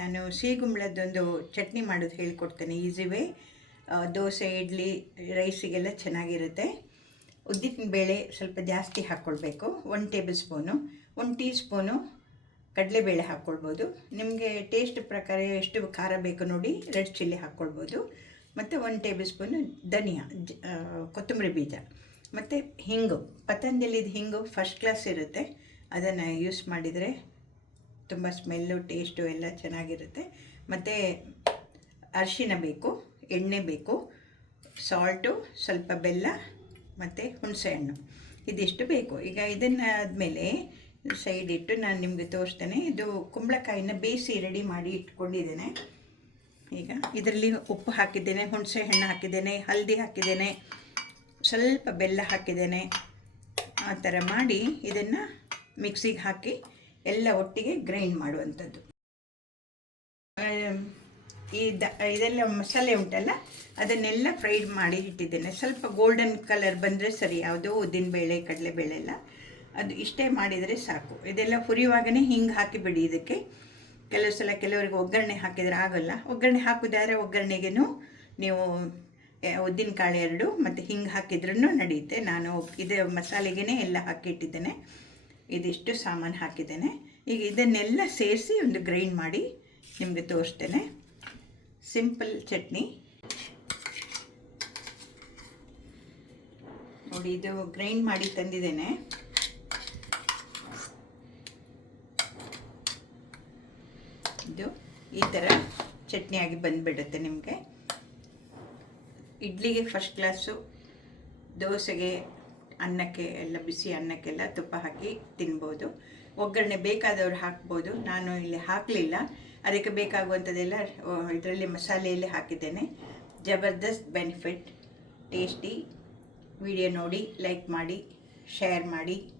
ನಾನು ಸೀಗುಂಬಳದ್ದೊಂದು ಚಟ್ನಿ ಮಾಡೋದು ಹೇಳ್ಕೊಡ್ತೇನೆ, ಈಸಿ ವೇ. ದೋಸೆ, ಇಡ್ಲಿ, ರೈಸಿಗೆಲ್ಲ ಚೆನ್ನಾಗಿರುತ್ತೆ. ಉದ್ದಿನ ಬೇಳೆ ಸ್ವಲ್ಪ ಜಾಸ್ತಿ ಹಾಕ್ಕೊಳ್ಬೇಕು one tablespoon one teaspoon ಕಡಲೆಬೇಳೆ ಹಾಕ್ಕೊಳ್ಬೋದು. ನಿಮಗೆ ಟೇಸ್ಟ್ ಪ್ರಕಾರ ಎಷ್ಟು ಖಾರ ಬೇಕು ನೋಡಿ ರೆಡ್ ಚಿಲ್ಲಿ ಹಾಕ್ಕೊಳ್ಬೋದು. ಮತ್ತು ಒನ್ ಟೇಬಲ್ ಸ್ಪೂನು ಧನಿಯಾ ಕೊತ್ತಂಬರಿ ಬೀಜ. ಮತ್ತು ಹಿಂಗು, ಪತಂಜಲಿದ ಹಿಂಗು ಫಸ್ಟ್ ಕ್ಲಾಸ್ ಇರುತ್ತೆ. ಅದನ್ನು ಯೂಸ್ ಮಾಡಿದರೆ ತುಂಬ ಸ್ಮೆಲ್ಲು, ಟೇಸ್ಟು ಎಲ್ಲ ಚೆನ್ನಾಗಿರುತ್ತೆ. ಮತ್ತು ಅರಿಶಿನ ಬೇಕು, ಎಣ್ಣೆ ಬೇಕು, ಸಾಲ್ಟು, ಸ್ವಲ್ಪ ಬೆಲ್ಲ, ಮತ್ತು ಹುಣಸೆಹಣ್ಣು ಇದಿಷ್ಟು ಬೇಕು. ಈಗ ಇದನ್ನು ಆದಮೇಲೆ ಸೈಡ್ ಇಟ್ಟು ನಾನು ನಿಮಗೆ ತೋರಿಸ್ತೇನೆ. ಇದು ಕುಂಬಳಕಾಯಿನ ಬೇಯಿಸಿ ರೆಡಿ ಮಾಡಿ ಇಟ್ಕೊಂಡಿದ್ದೇನೆ. ಈಗ ಇದರಲ್ಲಿ ಉಪ್ಪು ಹಾಕಿದ್ದೇನೆ, ಹುಣಸೆ ಹಣ್ಣು ಹಾಕಿದ್ದೇನೆ, ಹಲ್ದಿ ಹಾಕಿದ್ದೇನೆ, ಸ್ವಲ್ಪ ಬೆಲ್ಲ ಹಾಕಿದ್ದೇನೆ. ಆ ಥರ ಮಾಡಿ ಇದನ್ನು ಮಿಕ್ಸಿಗೆ ಹಾಕಿ ಎಲ್ಲ ಒಟ್ಟಿಗೆ ಗ್ರೈಂಡ್ ಮಾಡುವಂಥದ್ದು. ಈ ದ, ಇದೆಲ್ಲ ಮಸಾಲೆ ಉಂಟಲ್ಲ, ಅದನ್ನೆಲ್ಲ ಫ್ರೈಡ್ ಮಾಡಿ ಇಟ್ಟಿದ್ದೇನೆ. ಸ್ವಲ್ಪ ಗೋಲ್ಡನ್ ಕಲರ್ ಬಂದರೆ ಸರಿ, ಯಾವುದೋ ಉದ್ದಿನಬೇಳೆ ಕಡಲೆಬೇಳೆ ಎಲ್ಲ. ಅದು ಇಷ್ಟೇ ಮಾಡಿದರೆ ಸಾಕು. ಇದೆಲ್ಲ ಹುರಿಯುವಾಗನೇ ಹಿಂಗೆ ಹಾಕಿಬಿಡಿ ಇದಕ್ಕೆ. ಕೆಲವು ಸಲ ಕೆಲವರಿಗೆ ಒಗ್ಗರಣೆ ಹಾಕಿದರೆ ಆಗೋಲ್ಲ. ಒಗ್ಗರಣೆ ಹಾಕೋದಾದ್ರೆ ಒಗ್ಗರಣೆಗೇನು ನೀವು ಉದ್ದಿನ ಕಾಳು ಎರಡು ಮತ್ತು ಹಿಂಗೆ ಹಾಕಿದ್ರೂ ನಡೆಯುತ್ತೆ ನಾನು ಇದು ಮಸಾಲೆಗೇ ಎಲ್ಲ ಹಾಕಿಟ್ಟಿದ್ದೇನೆ. ಇದಿಷ್ಟು ಸಾಮಾನು ಹಾಕಿದ್ದೇನೆ. ಈಗ ಇದನ್ನೆಲ್ಲ ಸೇರಿಸಿ ಒಂದು ಗ್ರೈಂಡ್ ಮಾಡಿ ನಿಮಗೆ ತೋರಿಸ್ತೇನೆ. ಸಿಂಪಲ್ ಚಟ್ನಿ. ನೋಡಿ, ಇದು ಗ್ರೈಂಡ್ ಮಾಡಿ ತಂದಿದ್ದೇನೆ. ಇದು ಈ ಥರ ಚಟ್ನಿಯಾಗಿ ಬಂದುಬಿಡುತ್ತೆ ನಿಮಗೆ. ಇಡ್ಲಿಗೆ ಫಸ್ಟ್ ಕ್ಲಾಸು ದೋಸೆಗೆ ಅನ್ನಕ್ಕೆ, ಎಲ್ಲ ಬಿಸಿ ಅನ್ನಕ್ಕೆಲ್ಲ ತುಪ್ಪ ಹಾಕಿ ತಿನ್ಬೋದು. ಒಗ್ಗರಣೆ ಬೇಕಾದವ್ರು ಹಾಕ್ಬೋದು. ನಾನು ಇಲ್ಲಿ ಹಾಕಲಿಲ್ಲ. ಅದಕ್ಕೆ ಬೇಕಾಗುವಂಥದ್ದೆಲ್ಲ ಇದರಲ್ಲಿ ಮಸಾಲೆಯಲ್ಲಿ ಹಾಕಿದ್ದೇನೆ. ಜಬರ್ದಸ್ತ್ ಬೆನಿಫಿಟ್. ಟೇಸ್ಟಿ. ವಿಡಿಯೋ ನೋಡಿ, ಲೈಕ್ ಮಾಡಿ, ಶೇರ್ ಮಾಡಿ.